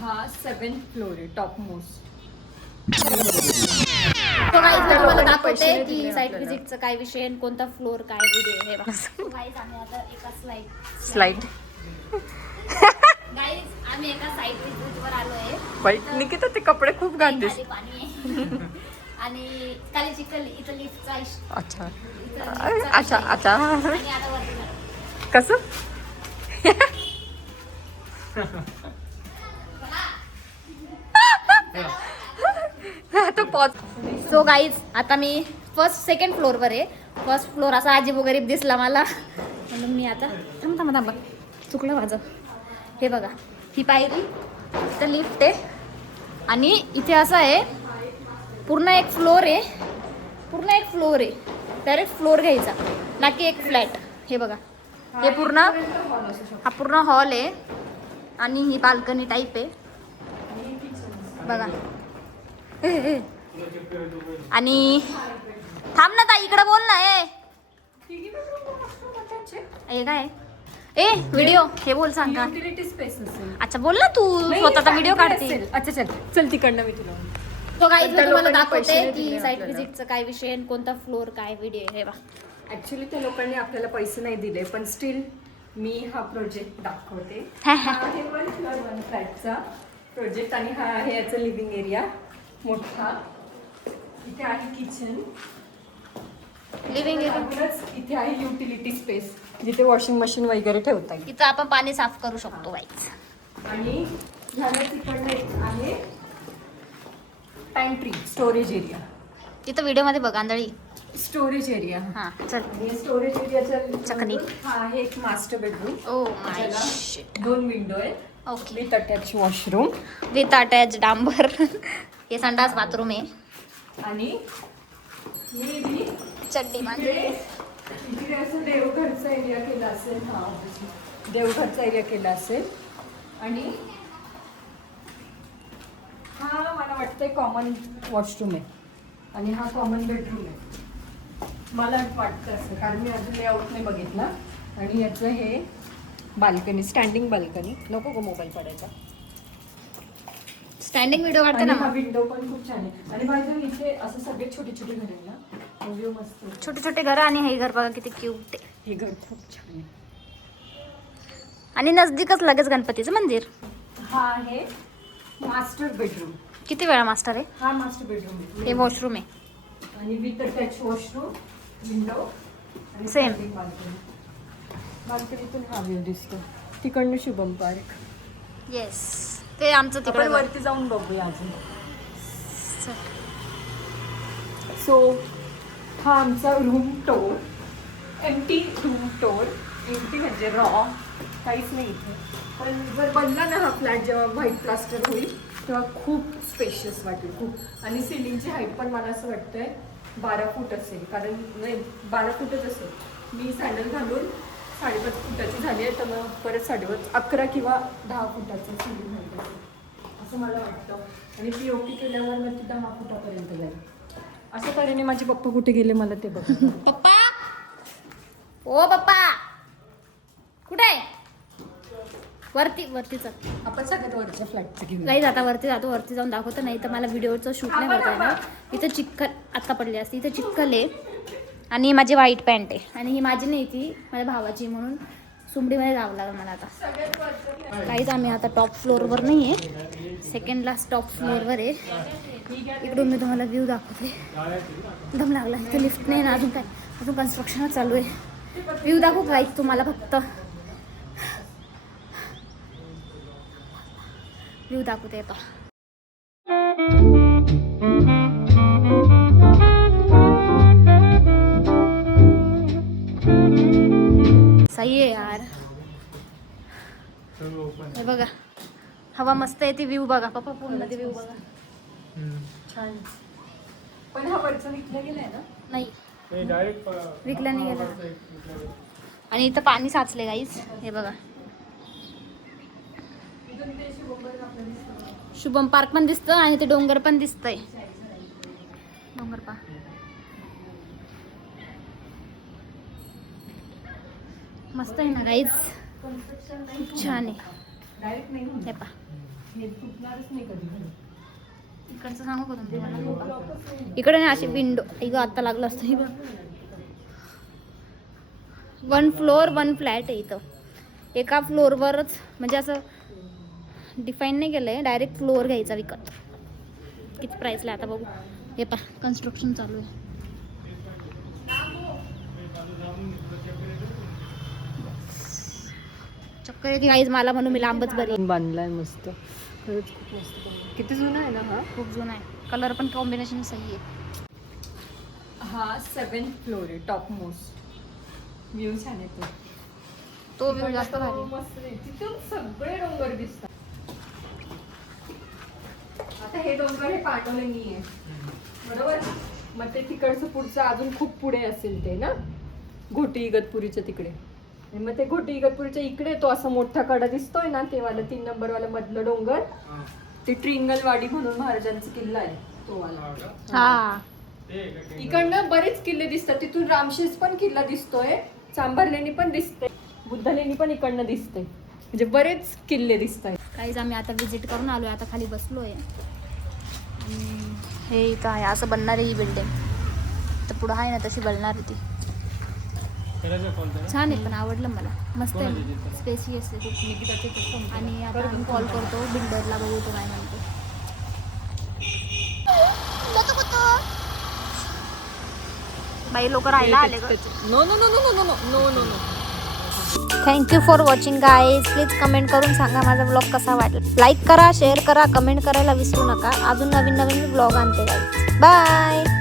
हा 7th floor आहे, top most. तो गाईज मी तुम्हाला दाखवते पैसे नाही की दिले साईट आपल्याला. विजिटचं काय विषय आणि कोणता फ्लोर काय व्हिडिओ हे बघा. गाईज आम्ही आता एका स्लाइड. गाईज आम्ही एका साईट विजिटवर आलोय. वाईट निकिता ते कपडे खूप घालतेस. खाली पाणी आहे आणि खाली चिखल, इथं लिफ्टचा अच्छा लिफ्टचा अच्छा अच्छा. आणि आता वरती जाऊ. कसं आता पॉज. सो गाईज आता मी सेकंड फ्लोअरवर आहे. फर्स्ट फ्लोअर असा अजीब वगैरे दिसला मला म्हणून मी आता थांबा चुकलं माझं. हे बघा ही पायरी, इथं लिफ्ट आहे आणि इथे असं आहे पूर्ण एक फ्लोअर आहे. डायरेक्ट फ्लोअर घ्यायचा ना की एक फ्लॅट. हे बघा हे पूर्ण हॉल आहे आणि ही बाल्कनी टाईप आहे बघा. आणि थांब ना ताई, इकडे बोल ना. हे काय ए व्हिडिओ हे बोल सांग का. युटिलिटी स्पेस असेल. अच्छा बोल ना तू, स्वतःचा व्हिडिओ काढते. अच्छा चल तिकडनं मी तुला. तो गाईज मी त्या तुम्हाला लोकांनी पैसे दाखवते नाही की दिले साईट आपल्याला. विजिटचं काय विषय आणि कोणता फ्लोअर काय व्हिडिओ हे बा. ऍक्च्युली त्या लोकांनी आपल्याला पैसे नाही दिले, पण स्टील मी हा प्रोजेक्ट दाखवते. हा आहे 1 फ्लोअर 1 फ्लॅटचा प्रोजेक्ट आणि हा आहे याचा लिव्हिंग एरिया मोठा. इथे आहे किचन, लिव्हिंग इथे आहे युटिलिटी स्पेस जिथे वॉशिंग मशीन वगैरे ठेवता येईल. इथं आपण पाणी साफ करू शकतो गाईज. आणि झालं तिकडनं एक आहे पॅन्ट्री, स्टोरेज एरिया. इथं व्हिडिओ मध्ये बघ आंधळी. स्टोरेज एरिया हा चल. आणि स्टोरेज एरियाच्या चकनी. हा आहे एक मास्टर बेडरूम. ओ माय त्याला शिट. 2 विंडो आहेत okay with attach washroom. With attach डांबर. हे संडास बाथरूम आहे. आणि मे बी चड्डी मांडली. इकडे असं देवघरचा एरिया केला असेल. हा देवघरचा एरिया केला असेल. आणि हा मला वाटतंय कॉमन वॉशरूम आहे आणि हा कॉमन बेडरूम आहे. मला वाटतं असं, कारण मी अजून लेआउट नाही बघितला. आणि याचं हे बाल्कनी, स्टँडिंग बाल्कनी. नको गो मोबाईल पडायचा. स्टँडिंग व्हिडिओ काढते आणि ना हा मग. विंडो पण खूप छान आहे. आणि बाजू इथे असं सगळे छोटे छोटे घर आहे ना, व्ह्यू मस्त आहे. छोटे छोटे घर आणि हे घर बघा किती क्यूट आहे. हे घर खूप छान आहे. आणि नजदीकच लगेच गणपतीचं मंदिर. हा आहे मास्टर बेडरूम. किती वेळा मास्टर आहे. हा मास्टर बेडरूम आहे हे वॉशरूम आहे. आणि विथ अटॅच वॉशरूम, विंडो आणि Same. बाल्कनी. बाल्कनीतून हा व्ह्यू दिसतो. तिकडनं शुभम पार्क. येस ते आमचं आपण तिकडे वरती जाऊन बघूया अजून. सो हा आमचा रूम टोर, एम्प्टी रूम टोर. एम्प्टी म्हणजे रॉ, काहीच नाही इथे. पण जर बनला ना हा फ्लॅट, जेव्हा व्हाईट प्लास्टर होईल तेव्हा खूप स्पेशियस वाटेल खूप. आणि सिलिंगची हाईट पण मला असं वाटतंय 12 फूट असेल, कारण नाही 12 फूटच असेल. मी सँडल घालून 5.5 फुटाची झाली आहे, तर मग परत 11 किंवा 10 फुटाचं सिलिंग हाईट असेल असं मला वाटतं. आणि POP केल्यावर मग ती 10 फुटापर्यंत जाईल. अशा तऱ्हेने माझे पप्पा कुठे गेले मला ते बघ. पप्पा ओ पप्पा कुठे आहे. वरती चल. आपण सगळ्यात वरच्या फ्लॅटचं घेऊन नाही आता वरती जाऊन दाखवतो. नाही तर मला व्हिडिओचं शूट नाही करता येणार. इथं चिक्कल आता पडली असते. इथं चिक्कल आहे आणि माझी व्हाईट पॅन्ट आहे. आणि ही माझी नाही, ती माझ्या भावाची, म्हणून सुमडीमध्ये जावं लागेल मला आता. काहीच आम्ही आता टॉप फ्लोअरवर नाही आहे, सेकंडला टॉप फ्लोअरवर आहे. इकडून मी तुम्हाला व्ह्यू दाखवते. दम लागला. इथे लिफ्ट नाही ना अजून, काय अजून कन्स्ट्रक्शनच चालू आहे. व्ह्यू दाखवू काहीच तुम्हाला, फक्त व्ह्यू दाखवते आता. सही आहे यार. हे बघा हवा मस्त आहे. ती व्ह्यू बघा पप्पा, पूर्ण ती व्ह्यू बघा. छान. पण हा वरचा विकला गेलाय ना. नाही विकला नाही गेला. आणि इथं पाणी साचले गाईस. हे बघा शुभम पार्क पण दिसतं आणि ते डोंगर पण दिसतंय. डोंगर पा मस्त आहे ना गाईज, खूप छान आहे. हे पा हे तुटणारच नाही कधी घरी. इकडचं सांगू का तुम्हाला? लॉकच नाही. इकडे नाही अशी विंडो इकडं आता लागलं असतं ही बघ. 1 फ्लोअर 1 फ्लॅट आहे इथं. एका फ्लोअरवरच म्हणजे असं डिफाईन नाही केलं आहे, डायरेक्ट फ्लोअर घ्यायचा विकत. किती प्राईसला आता बघू. हे पा कन्स्ट्रक्शन चालू आहे. चक्कर येते गाईज मला म्हणून मी लांबच बरी. बांधलाय मस्त, खरंच खूप मस्त बांधलाय. किती जुना आहे ना हा? खूप जुना आहे. कलर पण कॉम्बिनेशन सही आहे. हा 7th फ्लोअर आहे, टॉप मोस्ट. व्ह्यू छान येतो. तो व्ह्यू जास्त भारी आहे. मस्त आहे. तिथून सगळे डोंगर दिसतात. आता हे डोंगर हे पाठवले नाहीये बरोबर. मग ते तिकडचं पुढचं अजून खूप पुढे असेल ते ना, घोटी इगतपुरीच्या तिकडे. आणि मग ते घोटी इगतपुरीच्या इकडे तो असा मोठा कडा दिसतोय ना, ते वाला 3 नंबरवाला मधलं डोंगर, ते ट्रिंगलवाडी म्हणून महाराजांचा किल्ला आहे तो वाला. हा इकडनं बरेच किल्ले दिसतात. तिथून रामशेज पण किल्ला दिसतोय, चांभारलेणी पण दिसते, बुद्धलेणी पण इकडनं दिसते. म्हणजे बरेच किल्ले दिसत आहेत. काहीच आम्ही आता विजिट करून आलोय. आता खाली बसलोय आणि हे इथं आहे असं बनणार आहे ही बिल्डिंग. तर पुढं आहे ना तशी बनणार आहे ती. छान आहे पण आवडलं मला. मस्त आहे, स्पेसियस आहे खूप. आणि आता आम्ही कॉल करतो बिल्डरला, बघू तो काय म्हणतो. बाई लोक राहायला आले ग. No no no no no no no no no. Thank you for watching guys. Please comment करून सांगा माझा ब्लॉग कसा वाटला. लाईक करा, शेअर करा, कमेंट करायला विसरू नका. अजून नवीन नवीन ब्लॉग आणते गाईज. बाय.